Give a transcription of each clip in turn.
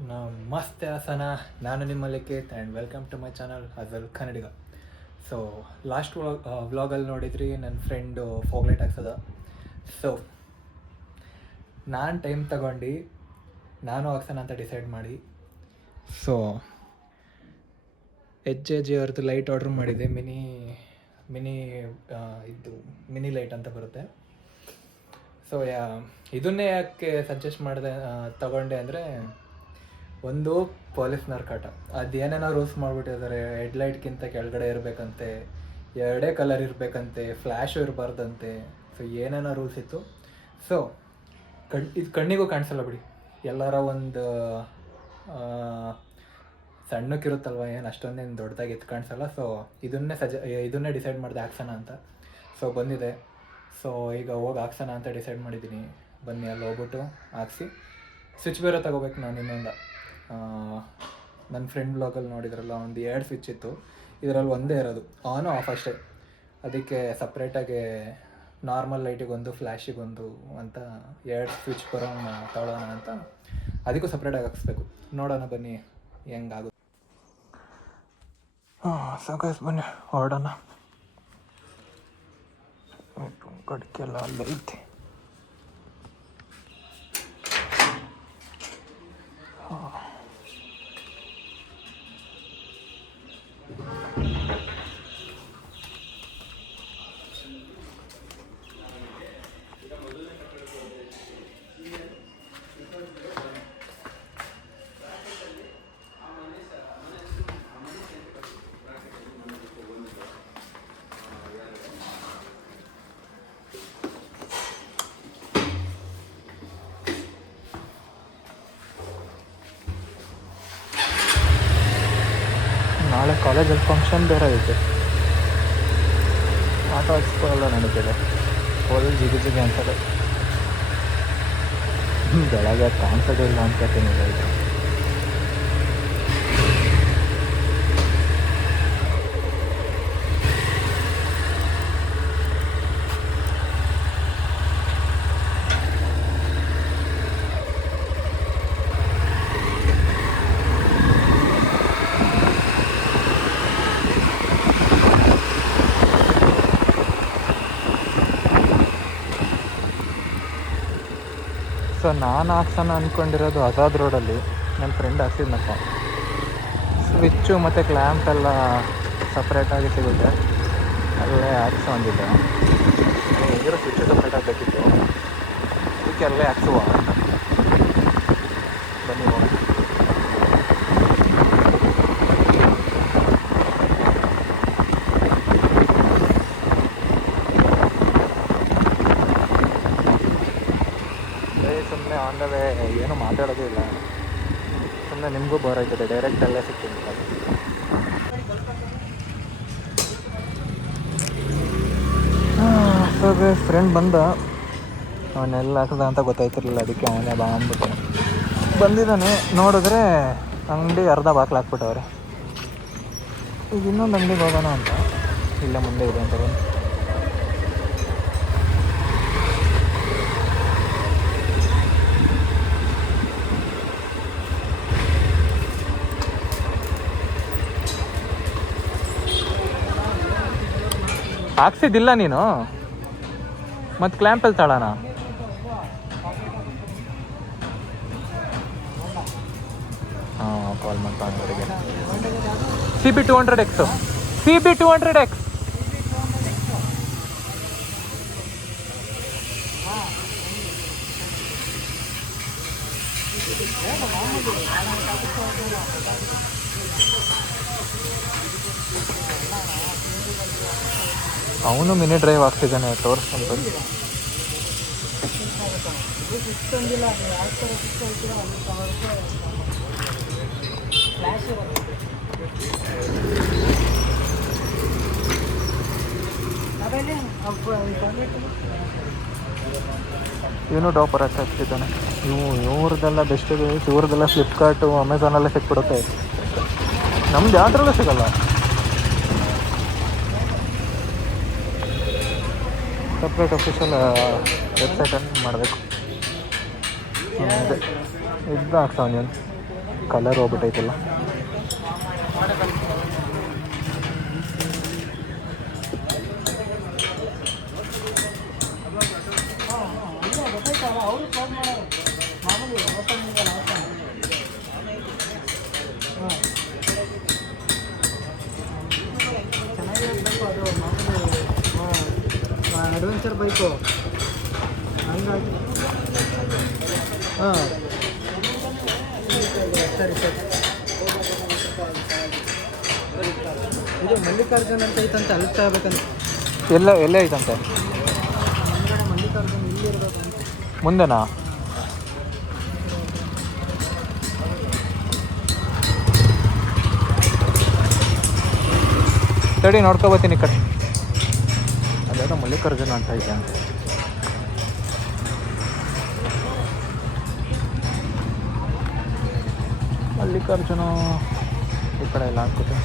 ನಮಸ್ತೆ ಹಾಸನ. ನಾನು ನಿಮ್ಮ Likhith and welcome to my channel ಅಜಲ್ ಕನ್ನಡಿಗ. ಸೊ ಲಾಸ್ಟ್ ವ್ಲಾಗಲ್ಲಿ ನೋಡಿದ್ರಿ ನನ್ನ ಫ್ರೆಂಡು ಫಾಗ್ಲೈಟ್ ಹಾಕ್ಸದ. ಸೊ ನಾನು ಟೈಮ್ ತಗೊಂಡು ನಾನು ಹಾಕ್ಸೋಣ ಅಂತ ಡಿಸೈಡ್ ಮಾಡಿ ಸೊ HJ ಅವ್ರದ್ದು ಲೈಟ್ ಆರ್ಡ್ರ್ ಮಾಡಿದೆ. ಮಿನಿ ಇದು ಮಿನಿ ಲೈಟ್ ಅಂತ ಬರುತ್ತೆ. ಸೊ ಇದನ್ನೇ ಯಾಕೆ ಸಜೆಸ್ಟ್ ಮಾಡಿದೆ ತಗೊಂಡೆ ಅಂದರೆ, ಒಂದು ಪೊಲೀಸ್ನವ್ರ ಕಾಟ. ಅದೇನೇನೋ ರೂಲ್ಸ್ ಮಾಡಿಬಿಟ್ಟಿದ್ದಾರೆ. ಹೆಡ್ಲೈಟ್ಗಿಂತ ಕೆಳಗಡೆ ಇರಬೇಕಂತೆ, ಎರಡೇ ಕಲರ್ ಇರಬೇಕಂತೆ, ಫ್ಲ್ಯಾಶು ಇರಬಾರ್ದಂತೆ. ಸೊ ಏನೇನೋ ರೂಲ್ಸ್ ಇತ್ತು. ಸೊ ಇದು ಕಣ್ಣಿಗೂ ಕಾಣಿಸಲ್ಲ ಬಿಡಿ, ಎಲ್ಲರ ಒಂದು ಸಣ್ಣಕ್ಕಿರುತ್ತಲ್ವ, ಏನು ಅಷ್ಟೊಂದೇನು ದೊಡ್ಡದಾಗಿ ಎತ್ತು ಕಾಣಿಸಲ್ಲ. ಸೊ ಇದನ್ನೇ ಡಿಸೈಡ್ ಮಾಡಿದೆ ಹಾಕ್ಸೋಣ ಅಂತ. ಸೊ ಬಂದಿದೆ. ಸೊ ಈಗ ಹೋಗಿ ಹಾಕ್ಸೋಣ ಅಂತ ಡಿಸೈಡ್ ಮಾಡಿದ್ದೀನಿ. ಬನ್ನಿ ಅಲ್ಲಿ ಹೋಗ್ಬಿಟ್ಟು ಹಾಕ್ಸಿ. ಸ್ವಿಚ್ ಬೇರೆ ತಗೋಬೇಕು ನಾನು ಇನ್ನೊಂದು. ನನ್ನ ಫ್ರೆಂಡ್ ಬ್ಲಾಗಲ್ಲಿ ನೋಡಿದ್ರಲ್ಲ, ಒಂದು 2 ಸ್ವಿಚ್ ಇತ್ತು. ಇದರಲ್ಲಿ ಒಂದೇ ಇರೋದು, ಆನು ಆಫ್ ಅಷ್ಟೇ. ಅದಕ್ಕೆ ಸಪ್ರೇಟಾಗಿ ನಾರ್ಮಲ್ ಲೈಟಿಗೊಂದು, ಫ್ಲ್ಯಾಶಿಗೊಂದು ಅಂತ 2 ಸ್ವಿಚ್ ಬರೋಣ ತಗೊಳ್ಳೋಣ ಅಂತ. ಅದಕ್ಕೂ ಸಪ್ರೇಟಾಗಿ ಹಾಕಿಸ್ಬೇಕು. ನೋಡೋಣ ಬನ್ನಿ ಹೆಂಗಾಗುತ್ತೆ. ಸಾಕಾಯ್ತು, ಬನ್ನಿ ಹೊರಡೋಣ. ಕಡಿಕೆಲ್ಲ ಅಲ್ಲೈತೆ. ನಾಳೆ ಕಾಲೇಜಲ್ಲಿ ಫಂಕ್ಷನ್ ಬೇರೆ ಐತೆ. ಆಟೋ ಎಕ್ಸ್ಪೋ ಎಲ್ಲ ನಡೀತಿದೆ. ಫುಲ್ ಜಿಗಿ ಅನ್ಸೋದು. ಬೆಳಗ್ಗೆ ಕಾಣಿಸೋದೇ ಇಲ್ಲ ಅನ್ಕೋತೀನಿಲ್ಲ ಇದು. ಸೊ ನಾನು ಹಾಕ್ಸೋಣ ಅಂದ್ಕೊಂಡಿರೋದು ಆಜಾದ್ ರೋಡಲ್ಲಿ. ನನ್ನ ಫ್ರೆಂಡ್ ಹಾಕ್ಸಿದ್ನಪ್ಪ. ಸ್ವಿಚ್ಚು ಮತ್ತು ಕ್ಲ್ಯಾಂಪ್ ಎಲ್ಲ ಸಪ್ರೇಟಾಗಿ ಸಿಗುತ್ತೆ, ಅಲ್ಲೇ ಹಾಕ್ಸೊಂದಿದ್ದೆ. ಹೇಗಿರೋ ಸ್ವಿಚ್ಚು ಸಪ್ರೇಟಾಗಿ ಬೇಕಿತ್ತು, ಅದಕ್ಕೆ ಅಲ್ಲೇ ಹಾಕ್ಸುವ. ಬನ್ನಿ ಹೋಗಿ. ಸುಮ್ಮನೆ ಆನ್ ದ ವೇ ಏನೂ ಮಾತಾಡೋದು ಇಲ್ಲ. ಸುಮ್ಮನೆ ನಿಮಗೂ ಬೋರ್ ಆಯ್ತದೆ, ಡೈರೆಕ್ಟ್ ಅಲ್ಲೇ ಸಿಗ್ತೀನಿ. ಸೊ ಫ್ರೆಂಡ್ ಬಂದ, ಅವನ್ನೆಲ್ಲ ಹಾಕದ ಅಂತ ಗೊತ್ತಾಯ್ತಿರಲಿಲ್ಲ, ಅದಕ್ಕೆ ಅವನೇ ಬಾ ಅಂದ್ಬಿಟ್ಟು ಬಂದಿದ್ದಾನೆ. ನೋಡಿದ್ರೆ ಅಂಗಡಿ ಅರ್ಧ ಬಾಕ್ಲು ಹಾಕ್ಬಿಟ್ಟವ್ರೆ. ಈಗ ಇನ್ನೊಂದು ಅಂಗಡಿಗೆ ಹೋಗೋಣ ಅಂತ, ಇಲ್ಲ ಮುಂದೆ ಇದೆ ಅಂತ ಬಂದು. ಹಾಕ್ಸಿದ್ದಿಲ್ಲ ನೀನು? ಮತ್ತು ಕ್ಲ್ಯಾಂಪಲ್ಲಿ ತಳೋಣ. ಹಾಂ, ಕಾಲ್ ಮಾಡ್ತಾ ಅವರಿಗೆ. CB 200X. CB 200X. ಅವನು ಮಿನಿ ಡ್ರೈವ್ ಆಗ್ತಿದ್ದಾನೆ, ತೋರಿಸ್ಕೊಂಡು. ಇವನು ಡಾಪರ್ ಆಗ್ತಿದ್ದಾನೆ. ಇವ್ರದ್ದೆಲ್ಲ ಬೆಸ್ಟ್ ಇದೆ. ಇವ್ರದ್ದೆಲ್ಲ ಫ್ಲಿಪ್ಕಾರ್ಟು, ಅಮೆಝಾನಲ್ಲೇ ಸಿಕ್ಬಿಡುತ್ತೆ. ನಮ್ದು ಯಾವುದ್ರಲ್ಲೂ ಸಿಗಲ್ಲ. ಸಪ್ರೇಟ್ ಅಫಿಷಿಯಲ್ ವೆಬ್ಸೈಟನ್ನು ಮಾಡಬೇಕು. ಇದು ಹಾಕ್ಸವನು. ಕಲರ್ ಹೋಗ್ಬಿಟ್ಟೈತಲ್ಲ. ಅಡ್ವೆಂಚರ್ ಬೈಕು ಹಂಗಾಗಿ ಹಾಂ ಸರಿ ಸರಿ. ಇದು ಮಲ್ಲಿಕಾರ್ಜುನ್ ಅಂತ ಐತಂತೆ, ಅಲ್ಲಿ ತಗೋಬೇಕಂತ. ಎಲ್ಲೇ ಐತಂತೆ ಮಲ್ಲಿಕಾರ್ಜುನ್ ಇಲ್ಲಿ ಇರಬೇಕಂತ. ಮುಂದೆನಾ? ತಡಿ ನೋಡ್ಕೊಬತ್ತೀನಿ ಕಟ್. ಅದ್ಯಾವುದೋ ಮಲ್ಲಿಕಾರ್ಜುನ ಅಂತ ಐತೆ ಅಂತ. ಮಲ್ಲಿಕಾರ್ಜುನ ಈ ಕಡೆ ಎಲ್ಲ ಹಾಕ್ಬಿಟ್ಟು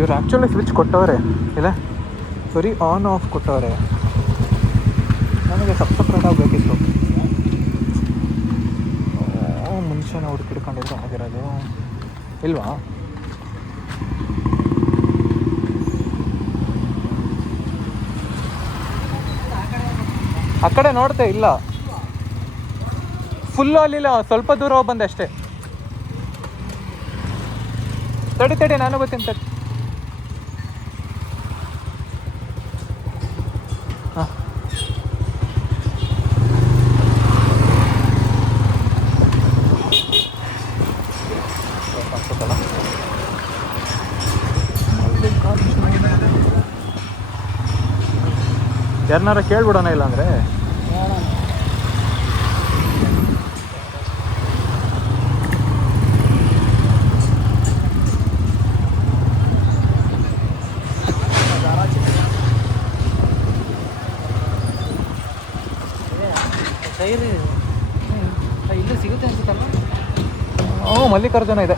ಇವ್ರು ಆ್ಯಕ್ಚುಲಿ ಸ್ವಿಚ್ ಕೊಟ್ಟವ್ರೆ ಇಲ್ಲ, ಬರೀ ಆನ್ ಆಫ್ ಕೊಟ್ಟವ್ರೆ. ನನಗೆ ಸಪ್ರೇಟಾಗಿ ಬೇಕಿತ್ತು. ಮುಂಚೆನೇ ಹುಡುಕಿಡ್ಕೊಂಡಿದ್ರು ಆಗಿರೋದು ಇಲ್ವಾ? ಆ ಕಡೆ ನೋಡ್ತೆ ಇಲ್ಲ, ಫುಲ್ಲು ಅಲ್ಲಿಲ್ಲ, ಸ್ವಲ್ಪ ದೂರ ಹೋಗಿ ಬಂದೆ ಅಷ್ಟೇ. ತಡಿ ನಾನು ಬರ್ತೀನಿ ತಡಿ. ಹಾಂ ಯಾರನ್ನಾರ ಕೇಳ್ಬಿಡೋಣ ಇಲ್ಲಾಂದರೆ. ಇಲ್ಲೂ ಸಿಗುತ್ತೆ ಅನ್ಸುತ್ತಲ್ಲ. ಮಲ್ಲಿಕಾರ್ಜುನ ಇದೆ.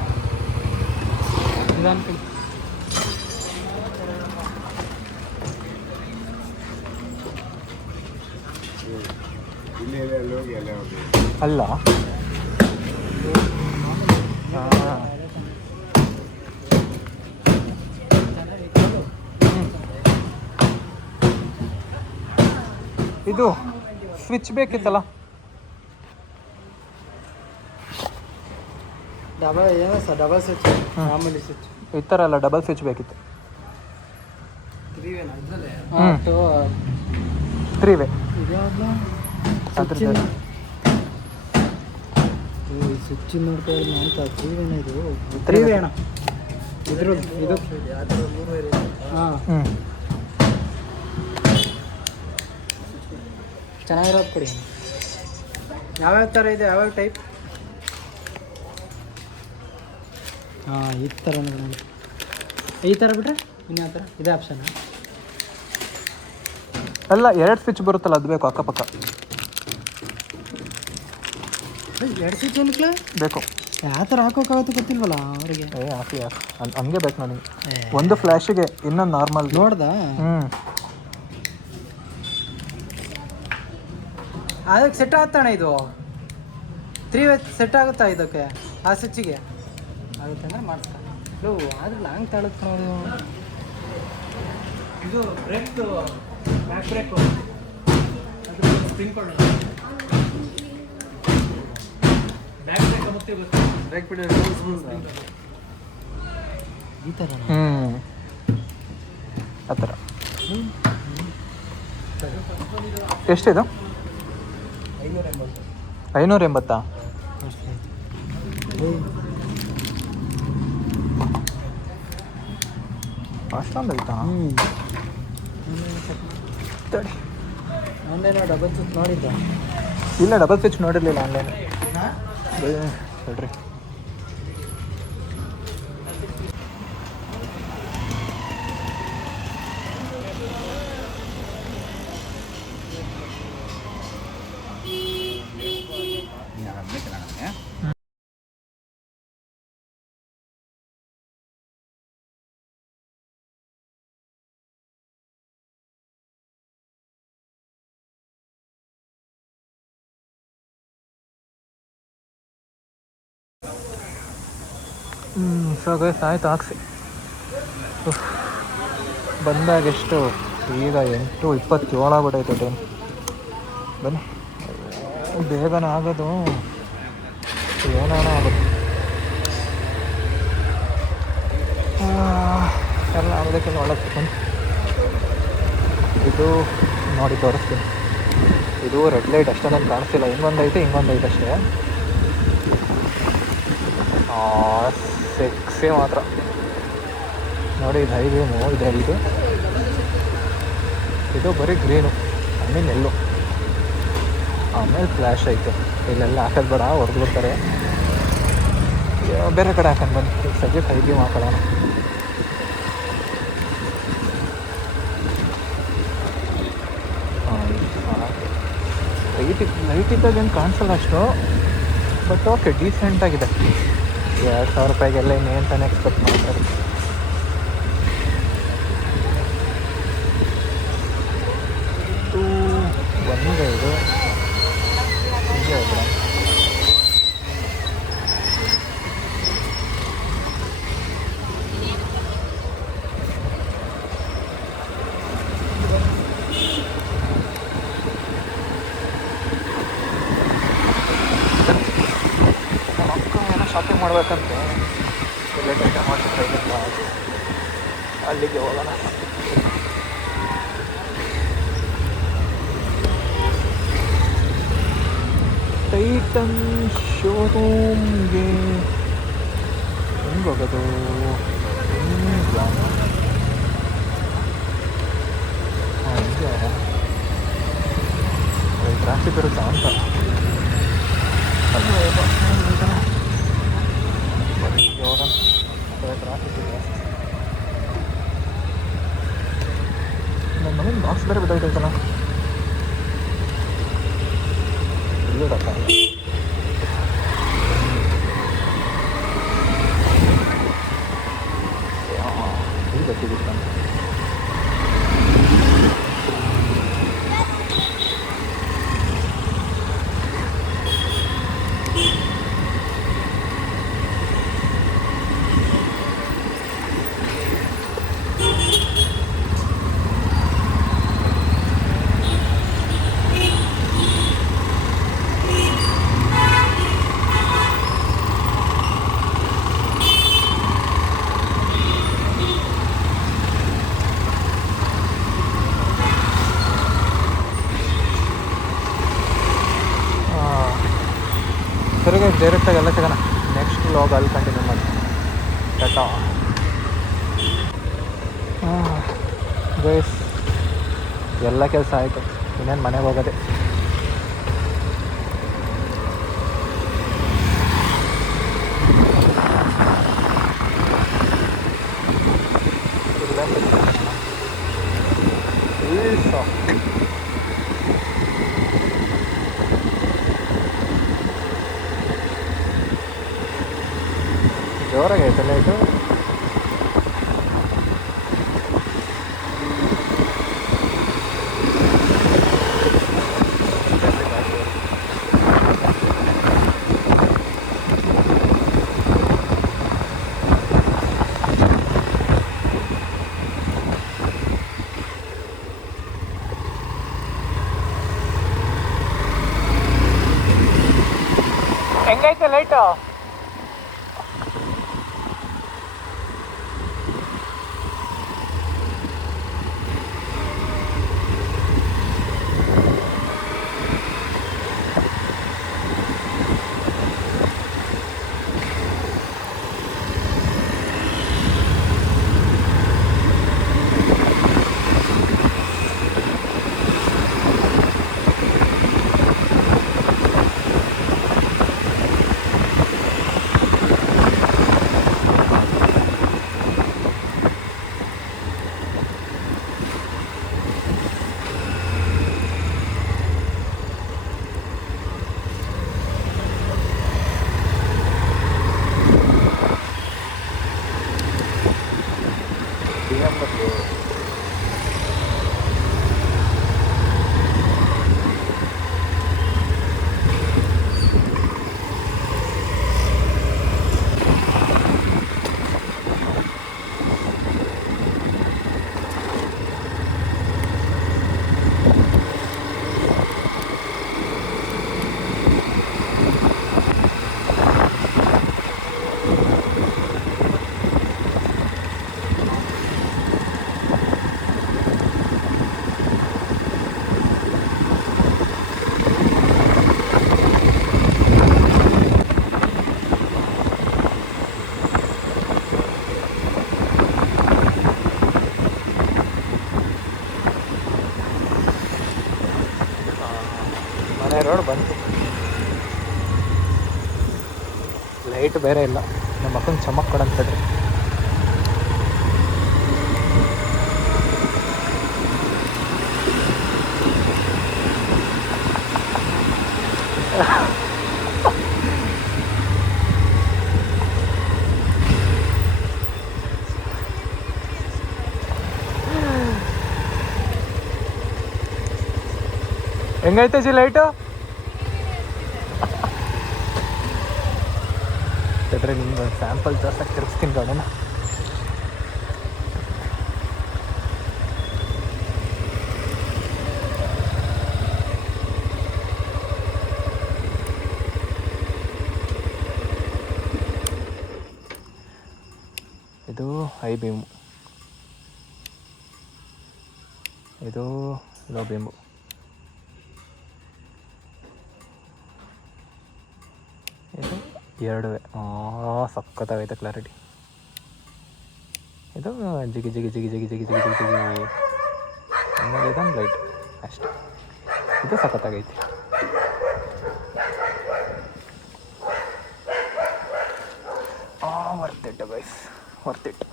ಅಲ್ಲ ಇದು ಸ್ವಿಚ್ ಬೇಕಿತ್ತಲ್ಲ. ಡಬಲ್ ಸ್ವಿಚ್, ಮಾಮೂಲಿ ಸ್ವಿಚ್ ಈ ಥರ ಅಲ್ಲ, ಡಬಲ್ ಸ್ವಿಚ್ ಬೇಕಿತ್ತು. 3 ವೇ ಸ್ವಿಚ್ ನೋಡ್ಕೊಳ್ಳಿ ಅಂತ. 3 ವೇನ ಇದು? 3 ವೇ ಅಣ್ಣ ಇದ್ರದ್ದು. ಇದು ಹಾಂ ಚೆನ್ನಾಗಿರೋದು ಕೊಡಿ. ಯಾವ್ಯಾವ ಥರ ಇದೆ, ಯಾವ್ಯಾವ ಟೈಪ್? ಹಾಂ ಈ ಥರ ಈ ಥರ ಬಿಟ್ರೆ ಇನ್ಯಾವ ಥರ? ಇದೇ ಆಪ್ಷನ್ ಅಲ್ಲ, 2 ಸ್ವಿಚ್ ಬರುತ್ತಲ್ಲ ಅದು ಬೇಕು ಅಕ್ಕಪಕ್ಕ. 2 ಸ್ವಿಚ್ ಏನಕ್ಕೆ ಬೇಕು? ಯಾವ ಥರ ಹಾಕೋಕ್ಕಾಗತ್ತೆ ಗೊತ್ತಿಲ್ವಲ್ಲ ಅವರಿಗೆ. ಹಾಕಿ ಹಂಗೆ ಬೇಕು ನನಗೆ. ಒಂದು ಫ್ಲ್ಯಾಶಿಗೆ, ಇನ್ನೊಂದು ನಾರ್ಮಲ್. ನೋಡ್ದ ಅದಕ್ಕೆ ಸೆಟ್ ಆಗ್ತಾಣ ಇದು? 3 ವೇ ಸೆಟ್ ಆಗುತ್ತಾ ಇದಕ್ಕೆ? ಆ ಸ್ವಿಚ್ಚಿಗೆ ಆಗುತ್ತೆ ಅಂದರೆ ಮಾಡಿಸ್ತಾ. ಆದ್ರೆ ಲಾಂಗ್ ತಾಳುತ್ತೆ ನೋಡು. ಇದು ಬ್ರೇಕ್ದು ಬ್ಯಾಕ್ ಬ್ರೇಕು, ಅದು ಸ್ಪ್ರಿಂಗ್ ಕೊಡೋಣ. ಬ್ಯಾಕ್ ಬ್ರೇಕ್ ಮತ್ತೆ ಬ್ರೇಕ್ ಬಿಡಿ ಈ ಥರ. ಆ ಥರ ಎಷ್ಟಿದು? 580. ಅಷ್ಟೊಂದು ಆಯ್ತಾ? ತಡಿ, ಆನ್ಲೈನ್ ಡಬಲ್ ಸ್ವಿಚ್ ನೋಡಿದ್ದ? ಇಲ್ಲ, ಡಬಲ್ ಸ್ವಿಚ್ ನೋಡಿರಲಿಲ್ಲ ಆನ್ಲೈನ್. ಹೇಳ್ರಿ, ಸೊ ಗೈಸ್ ಆಯ್ತು ಹಾಕ್ಸಿ. ಬಂದಾಗ ಎಷ್ಟು ಈಗ 8:27 ಆಗ್ಬಿಟ್ಟೈತೆ ಟೈಮ್. ಬನ್ನಿ ಬೇಗನೆ ಆಗೋದು, ಏನಾನ ಆಗೋದು, ಎಲ್ಲ ಆಗೋದಕ್ಕೆಲ್ಲ ಒಳಗೆ ಬನ್ನಿ. ಇದು ನೋಡಿ ತೋರಿಸ್ತೀನಿ. ಇದು ರೆಡ್ ಲೈಟ್ ಅಷ್ಟೇ ನಂಗೆ ಕಾಣಿಸ್ತಿಲ್ಲ, ಹಿಂಗೊಂದೈತೆ ಹಿಂಗೊಂದೈತೆ ಅಷ್ಟೇ. ಸೆಕ್ಸಿ ಮಾತ್ರ ನೋಡಿ. ಇದು ಹೈವೇಮು ಇದೆ, ಇದು ಬರೀ ಗ್ರೀನು, ಎಲ್ಲೋ ಆಮೇಲೆ ಫ್ಲ್ಯಾಶ್ ಐತೆ. ಇಲ್ಲೆಲ್ಲ ಹಾಕೋದು ಬೇಡ, ಹೊಡೆದು ಬಿಡ್ತಾರೆ. ಬೇರೆ ಕಡೆ ಹಾಕೊಂಡು ಬನ್ನಿ. ಈಗ ಸದ್ಯಕ್ಕೆ ಹೈವೇ ಹಾಕೊಳ್ಳೋಣ. ಲೈಟ್ ಇದ್ದಾಗ ಏನು ಕಾಣಿಸಲ್ಲ ಅಷ್ಟು, ಬಟ್ ಓಕೆ ಡೀಸೆಂಟಾಗಿದೆ. 2,000 ರೂಪಾಯಿಗೆಲ್ಲ ಇನ್ನೇನು ತಾನೇ ಎಕ್ಸ್ಪೆಕ್ಟ್ ಮಾಡ್ತಾರೆ. ಒಂದೇ ಇದು ಹೀಗೆ ಹೋಗ್ಬಿಡ. ಶಾಪಿಂಗ್ ಮಾಡ್ಬೇಕಂತೆ, ಅಲ್ಲಿಗೆ ಹೋಗೋಣ. ಟೈಟನ್ ಶೋರೂಮ್ಗೆ ಹೆಂಗೆ ಹೋಗೋದು? ಹಿಂಗೆ ಟ್ರಾಫಿಕ್ ಇರುತ್ತಾ ಅಂತ ಹೋಗೋಣ. ಟ್ರಾಫಿಕ್ ಇದೆ. ನನ್ನ ಮನೇಲಿ ಬಾಕ್ಸ್ ಬೇರೆ ಬಿದ್ದೋಗ್ತೈತಲ್ಲ, ಇಲ್ಲೂಡಪ್ಪ. ಇದು ಗೊತ್ತಿದ್ದಿತ್ತು ಅಂತ. ಸರಿಗೆ ಡೈರೆಕ್ಟಾಗಿ ಎಲ್ಲ ಸಿಗೋಣ. ನೆಕ್ಸ್ಟ್ ಲಾಗ್ ಅಲ್ಲಿ ಕಂಟಿನ್ಯೂ ಮಾಡಿ. ಟಾಟಾ ಗೈಸ್, ಎಲ್ಲ ಕೆಲಸ ಆಯಿತು, ಇನ್ನೇನು ಮನೆಗೆ ಹೋಗೋದೆ. ಜೋರಾಗಿ ಐತೆ ಲೈಟು. ಹೆಂಗೈತೆ ಲೈಟು? ಮನೆ ರೋಡ್ ಬಂತು. ಲೈಟ್ ಬೇರೆ ಇಲ್ಲ, ನಮ್ಮ ಮಕ್ಕಳಿಗೆ ಚಮಕ್ ಕೊಡಂತದ್ರಿ. ಹೆಂಗೈತೆ ಜಿ ಲೈಟು? ತಡ್ರಿ ನಿಮ್ಗೆ ಸ್ಯಾಂಪಲ್ ಜಾಸ್ತಿ ತಿರ್ಗಿಸ್ತೀನಿ ಗಾಡಿನ. ಇದು ಹೈ ಬೀಮು, ಇದು ಲೋ ಬೀಮು. ಇದು ಎರಡುವೆ ಸಖತ್ತಾಗೈತೆ ಕ್ಲಾರಿಟಿ. ಇದು ಜಿಗಿ ಜಿಗಿ ಜಿಗಿ ಜಿಗಿ ಜಿಗಿ ಜಿಗಿ ಜಿಗಿ ಜಿಗಿ ಆಮೇಲೆ ಇದೊಂದು ಲೈಟ್ ಅಷ್ಟೆ. ಇದು ಸಖತ್ತಾಗೈತಿ. Worth it guys, worth it.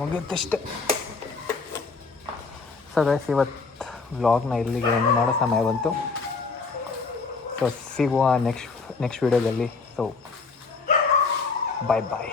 ಮುಗಿಯುತ್ತಷ್ಟೆ. ಸೊ ಗೈಸ್, ಇವತ್ತು ವ್ಲಾಗ್ನ ಇಲ್ಲಿಗೆ ಎಂಡ್ ಮಾಡೋ ಸಮಯ ಬಂತು. ಸೊ ಸಿಗುವ ನೆಕ್ಸ್ಟ್ ವೀಡಿಯೋದಲ್ಲಿ. ಸೊ ಬಾಯ್ ಬಾಯ್.